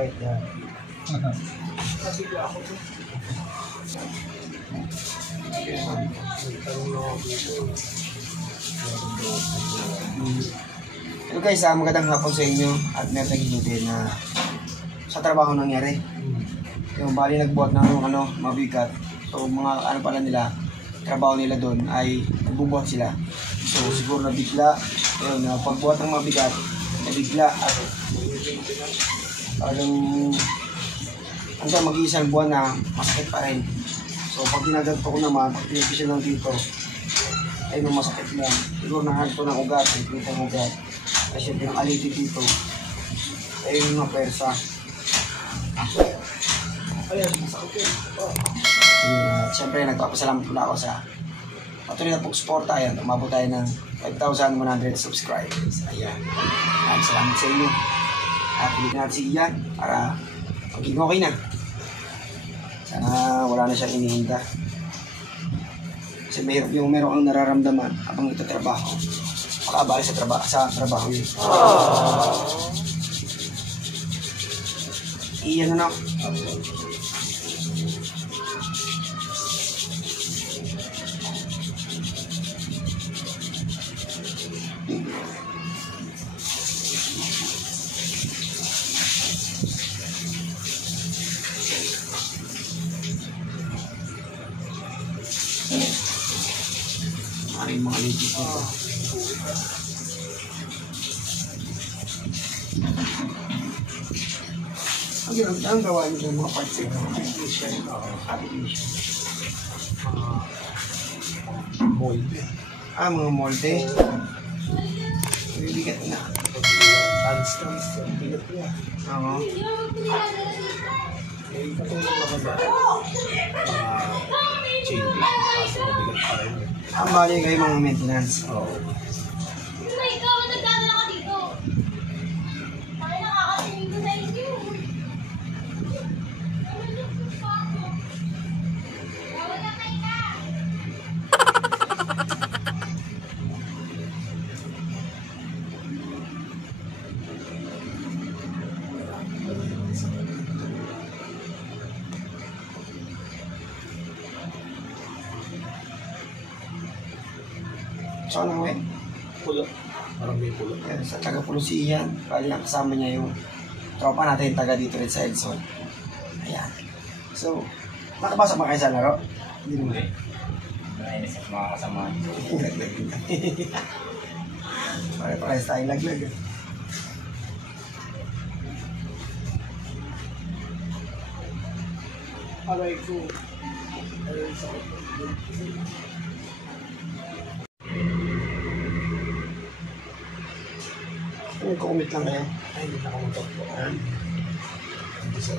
Masakit yan. Hello guys, magandang hapon sa inyo at meron nagiging na sa trabaho nangyari. Yung bali nagbuhat ng mabigat. So mga pala nila, trabaho nila doon ay nagbubuhat sila. So siguro nabigla, ayun, pagbuhat ng mabigat, nabigla at parang hanggang mag-iisang buwan na masakit pa rin. So pag ginaganto ko naman, pag pinapisyon lang dito, ay masakit lang. Siguro nahanto ng ugat, nakikita ng ugat. Kasi yung aliti dito, ay yung mga persa. Ayan, masakit yun. Siyempre, nagpapasalamat pula ako sa patuloy na pag-suporta. Ayan, umabot tayo ng 5,100 subscribers. Ayan. Maraming salamat sa inyo. At ulit natin si Ian para maging okay na. Sana wala na siyang inihinda. Kasi mahirap yung meron kang nararamdaman habang ito trabaho. Makabali sa trabaho yun. Iyan na. Ay, mga legit nito. Ang gawa nito mga parts ito. Molde. Mga molde. Bibigat na. Handstands. Bigat niya. Oo. May katulong naman ba? Chain link. Kaso mabigat pa rin. Ang bali kayo mga maintenance. Oo. Ikaw, nagdadala ka dito. Ay, nakakatingin ko sa inyo. Wala kayo ka. So ano eh? Pulot. Parang may pulot. Sa taga-pulo si Ian. Bali ang kasama niya yung tropa natin taga dito rin sa Edson. Ayan. So, nakabasa ba kayo sa laro? Hindi naman. Nainis at mga kasama. Pare-pares tayong laglag. Aray ko. Aray sa Kumit lang kayo. ay, hindi nakamutok po. Hindi sa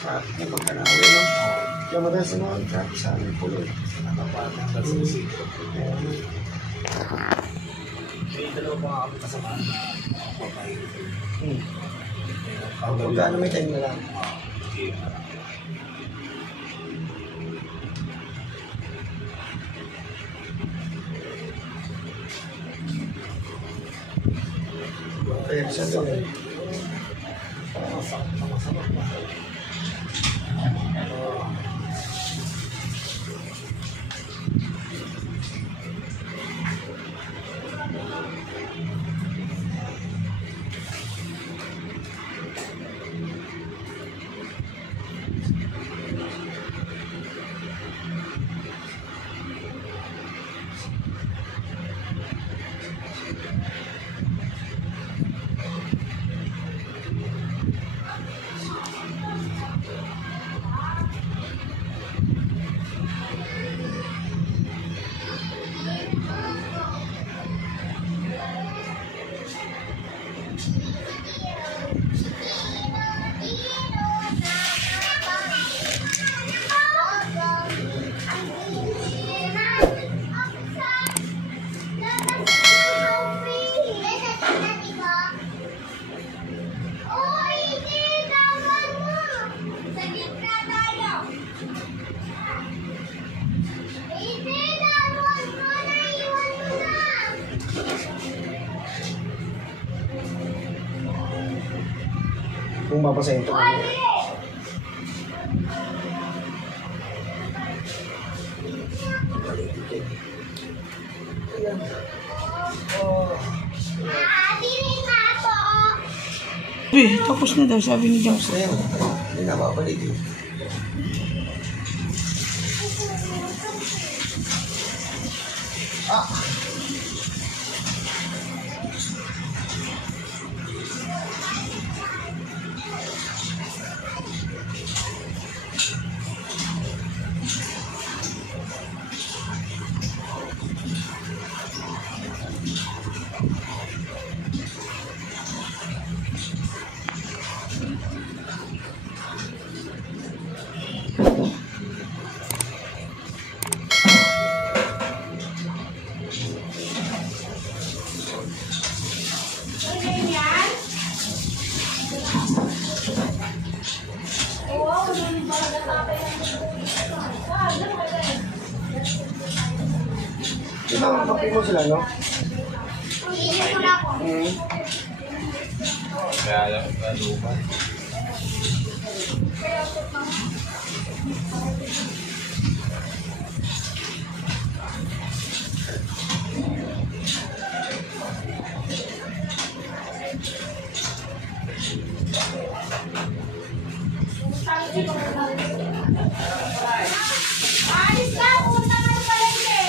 Traffic na pagkanawi, no? Kaya madalas sa mga traffic sa amin pulo. nakapatang sa sisito. May dalawa pa nga kami kasamaan na papay. Pagkano may time na lang. Kaya siya doon eh. Kung babasahin ito. Tapos na daw, sabi ni James. Ayun, hindi na babalik eh. Kape mo sila, no? Iisip ko na ako. Kaya lupa. Alis ka, punta ka sa palengke.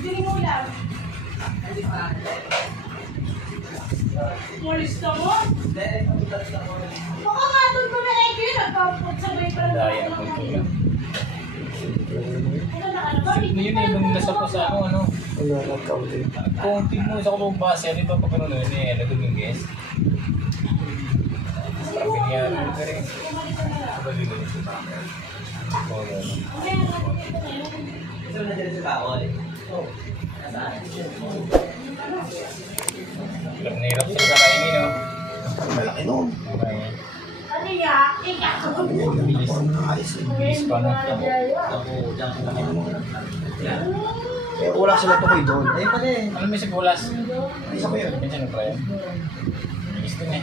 Bili mo lang. Malis ka mo? Baka nga doon ko na egg nagpapagsabay pa lang. Daya ang pagtula. Ano na ano ba? Yun eh, nung nasa ko sa ano. Wala, nagkaunti. Kung tignan mo sa kulong base, di ba pag ano nun eh, ano Dominguez? Sabi niya, ano ka rin? Ano Dominguez? Oo, yun. Hirap na hirap sila sa kainin, no? Malaki noon. Okay. Ano ya? Ikaw. Bilis. Ayos eh. Bilis pa na. Eh, wala sila to kayo doon. Ayun pala eh. Ano may sibulas? Isa ko yun. Minsan na tayo. Bilis din eh.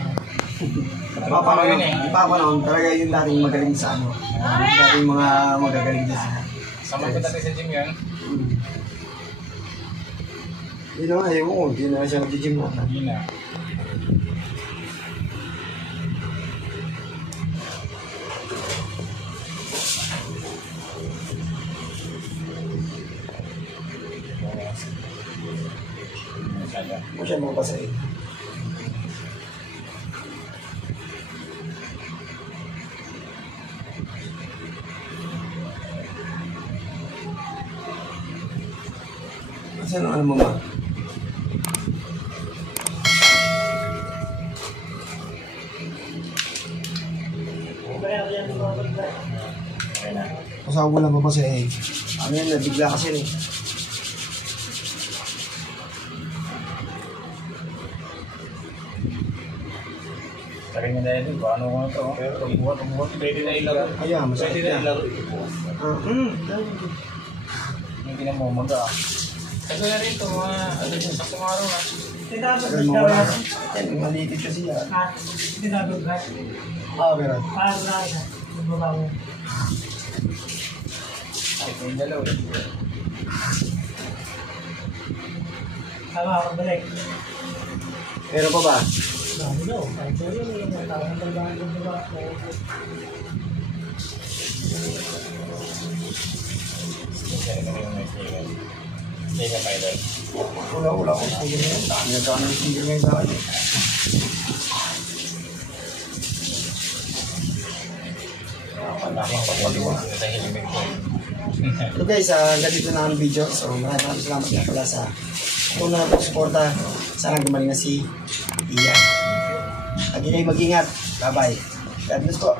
Ipapanon, talaga yung dating magaling sa ano. Dating mga magagaling na sila. Sama ko dati sa gym yun. Hindi naman, ayaw mo. Hindi na siya mag-gym mo. Hindi na. Mo siya mga basahin. Kasi ano mo ma? Kasama mo lang babasahin. Ano yan, nabigla kasi rin. Sabi niya dahil doon, paano ko ito? Pero pag-buhat, pwede na ilaro. Ayan, masakit Pwede na yan. ilaro. Hindi na mo maga. Kasi na rin ito, mga ano yung saktong araw na. Tagal mo wala. Yan, malitit kasi yan. Meron. Ito yung dalaw eh. Meron pa ba? Kasi na rin yung may sticker. Sticker pa ito. Wala ko. Sige na yun. Dami na dami ng single ngayon sa akin. Malaki ang pagwaliwan sa helmet ko. So guys, ganito na ang video. So maraming salamat nga pala sa kung na pag-suporta. Sana gumaling na si Ian. Lagi kayo mag-ingat. Bye-bye. God bless po.